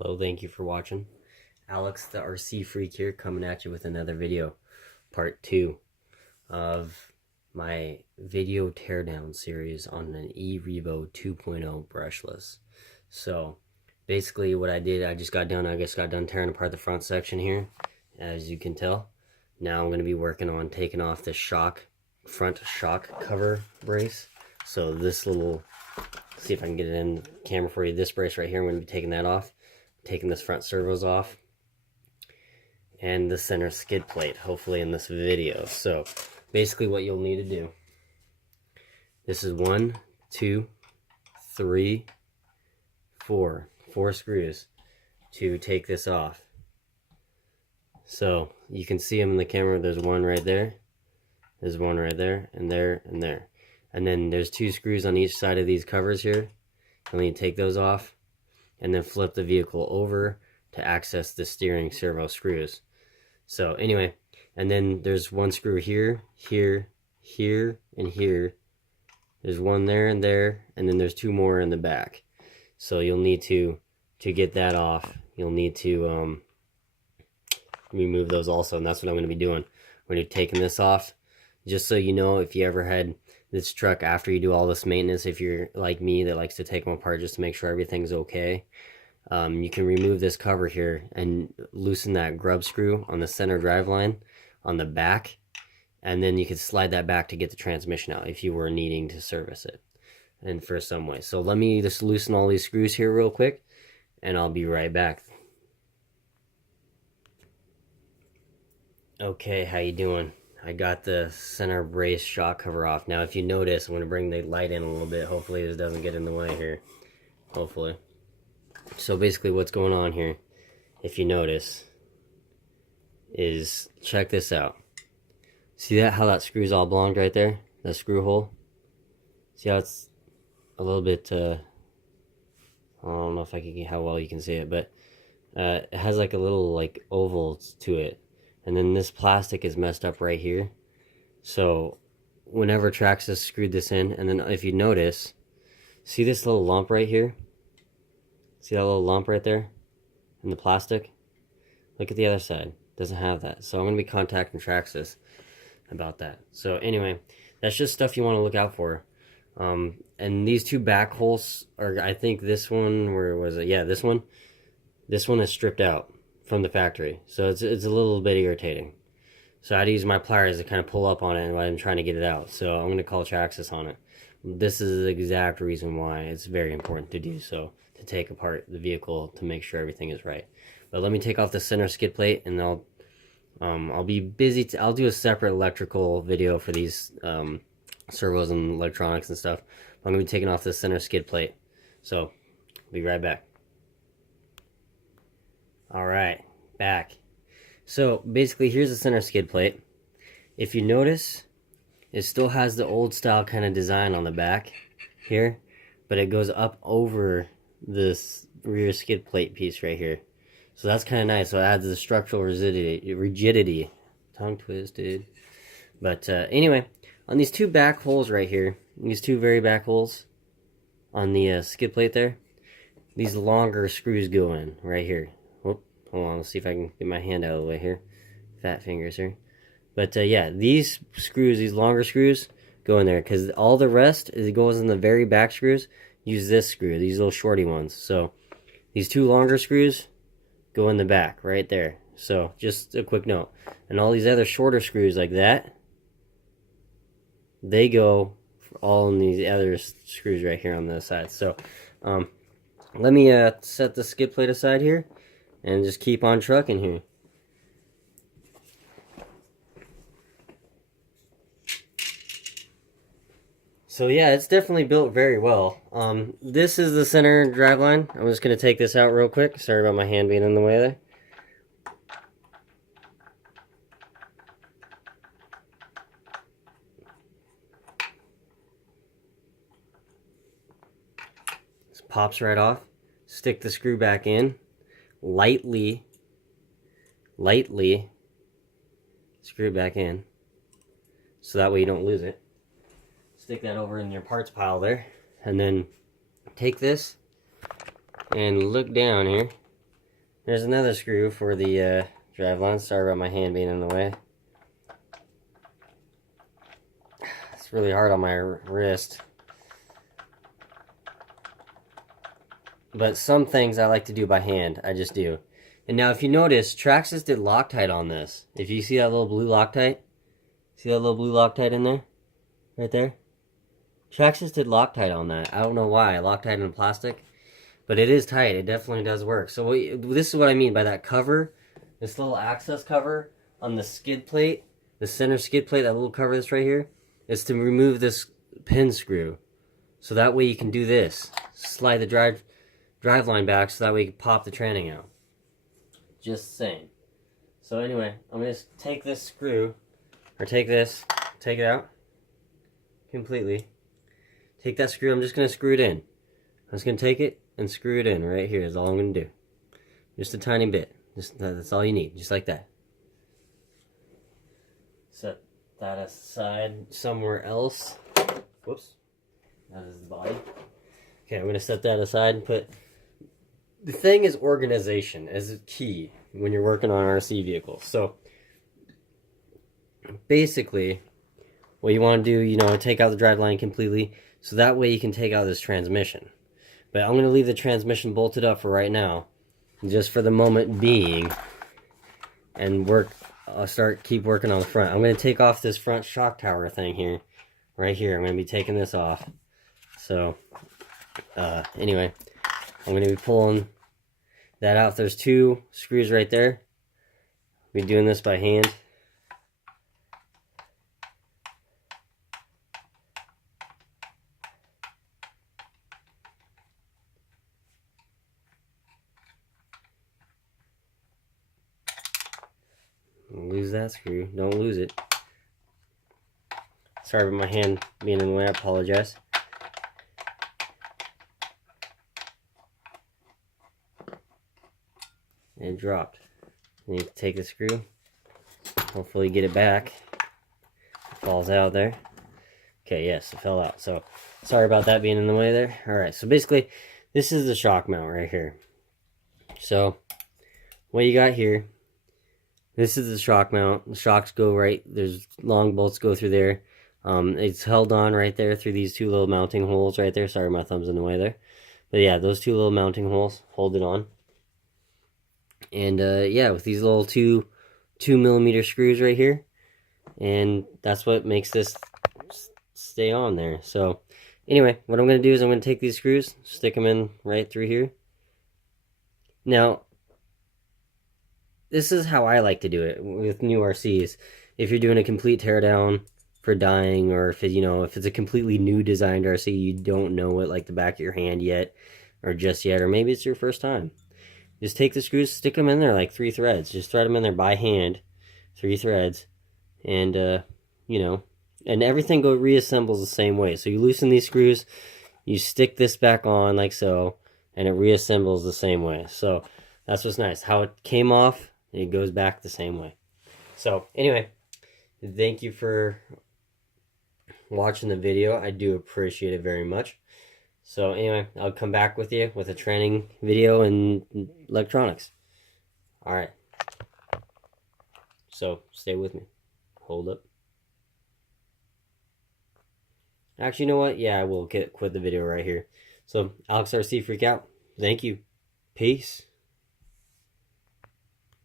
Hello, thank you for watching. Alex the RC Freak here, coming at you with another video, part 2 of my video teardown series on an revo 2.0 brushless. So basically what I did, I just got done tearing apart the front section here, as you can tell. Now I'm going to be working on taking off the front shock cover brace. So this little, see if I can get it in the camera for you, this brace right here, I'm going to be taking that off. Taking this front servos off and the center skid plate, hopefully in this video. So basically what you'll need to do, this is 1, 2, 3, 4 screws to take this off. So you can see them in the camera. There's one right there, there's one right there, and there, and there, and then there's 2 screws on each side of these covers here. You'll need to take those off and then flip the vehicle over to access the steering servo screws. So anyway, and then there's 1 screw here, here, here, and here. There's 1 there and there, and then there's 2 more in the back. So you'll need to get that off, you'll need to remove those also, and that's what I'm going to be doing. We're going to be taking this off. Just so you know, if you ever had this truck after you do all this maintenance, if you're like me that likes to take them apart just to make sure everything's okay, you can remove this cover here and loosen that grub screw on the center drive line on the back, and then you can slide that back to get the transmission out if you were needing to service it and for some way. So let me just loosen all these screws here real quick and I'll be right back. Okay, how you doing? I got the center brace shock cover off. Now if you notice, I'm going to bring the light in a little bit. Hopefully this doesn't get in the way here. Hopefully. So basically what's going on here, if you notice, is check this out. See that, how that screw's all belonged right there? That screw hole? See how it's a little bit, I don't know if I can, how well you can see it, but it has like a little like oval to it. And then this plastic is messed up right here. So whenever Traxxas screwed this in, and then if you notice, see this little lump right here? See that little lump right there in the plastic? Look at the other side. Doesn't have that. So I'm going to be contacting Traxxas about that. So anyway, that's just stuff you want to look out for. And these 2 back holes are, I think this one, where was it? Yeah, this one. This one is stripped out from the factory, so it's a little bit irritating. So I had to use my pliers to kind of pull up on it while I'm trying to get it out. So I'm going to call Traxxas on it. This is the exact reason why it's very important to do so, to take apart the vehicle to make sure everything is right. But let me take off the center skid plate, and I'll be busy. I'll do a separate electrical video for these servos and electronics and stuff. I'm going to be taking off the center skid plate. So I'll be right back. Alright, back. So basically here's the center skid plate. If you notice, it still has the old style kind of design on the back here, but it goes up over this rear skid plate piece right here. So that's kind of nice. So it adds the structural rigidity. Tongue twisted. But anyway, on these 2 back holes right here, these 2 very back holes on the skid plate there, these longer screws go in right here. Hold on, let's see if I can get my hand out of the way here. Fat fingers here. But yeah, these screws, these longer screws, go in there. Because all the rest, it goes in the very back screws. Use this screw, these little shorty ones. So these 2 longer screws go in the back, right there. So just a quick note. And all these other shorter screws like that, they go all in these other screws right here on the side. So let me set the skid plate aside here and just keep on trucking here. So yeah, it's definitely built very well. This is the center drive line. I'm just going to take this out real quick. Sorry about my hand being in the way there. This pops right off. Stick the screw back in. Lightly screw it back in so that way you don't lose it. Stick that over in your parts pile there, and then take this and look down here There's another screw for the driveline. Sorry about my hand being in the way. It's really hard on my wrist. But some things I like to do by hand. I just do. And now if you notice, Traxxas did Loctite on this. If you see that little blue Loctite, see that little blue Loctite in there? Right there? Traxxas did Loctite on that. I don't know why. Loctite in plastic. But it is tight. It definitely does work. So this is what I mean by that cover. This little access cover on the skid plate. The center skid plate, that little cover that's right here. Is to remove this pin screw. So that way you can do this. Slide the drive line back so that way you can pop the tranning out. Just saying. So anyway, I'm going to take this screw, or take it out completely. Take that screw, I'm just going to screw it in. I'm just going to take it and screw it in right here is all I'm going to do. Just a tiny bit. That's all you need, just like that. Set that aside somewhere else. Whoops. That is the body. Okay, I'm going to set that aside and put... The thing is organization is key when you're working on RC vehicles. So, basically, what you want to do, you know, take out the driveline completely, so that way you can take out this transmission. But I'm going to leave the transmission bolted up for right now, just for the moment being, and keep working on the front. I'm going to take off this front shock tower thing here, right here. I'm going to be taking this off. So, anyway, I'm going to be pulling that out. There's 2 screws right there. I'll be doing this by hand. Lose that screw. Don't lose it. Sorry about my hand being in the way. I apologize. And it dropped. And you take the screw. Hopefully get it back. It falls out there. Okay, yes, it fell out. So, sorry about that being in the way there. Alright, so basically, this is the shock mount right here. So, what you got here, this is the shock mount. The shocks go right, there's long bolts go through there. It's held on right there through these 2 little mounting holes right there. Sorry, my thumb's in the way there. But yeah, those 2 little mounting holes hold it on. And yeah, with these little 2mm screws right here. And that's what makes this stay on there. So anyway, what I'm going to do is I'm going to take these screws, stick them in right through here. Now, this is how I like to do it with new RCs. If you're doing a complete teardown for dying, or if it's a completely new designed RC, you don't know it like the back of your hand yet, or just yet, or maybe it's your first time. Just take the screws, stick them in there like 3 threads. Just thread them in there by hand, 3 threads, and and everything reassembles the same way. So you loosen these screws, you stick this back on like so, and it reassembles the same way. So that's what's nice. How it came off, it goes back the same way. So anyway, thank you for watching the video. I do appreciate it very much. So anyway, I'll come back with you with a training video in electronics. Alright. So, stay with me. Hold up. Actually, you know what? Yeah, I will quit the video right here. So, Alex RC Freak out. Thank you. Peace.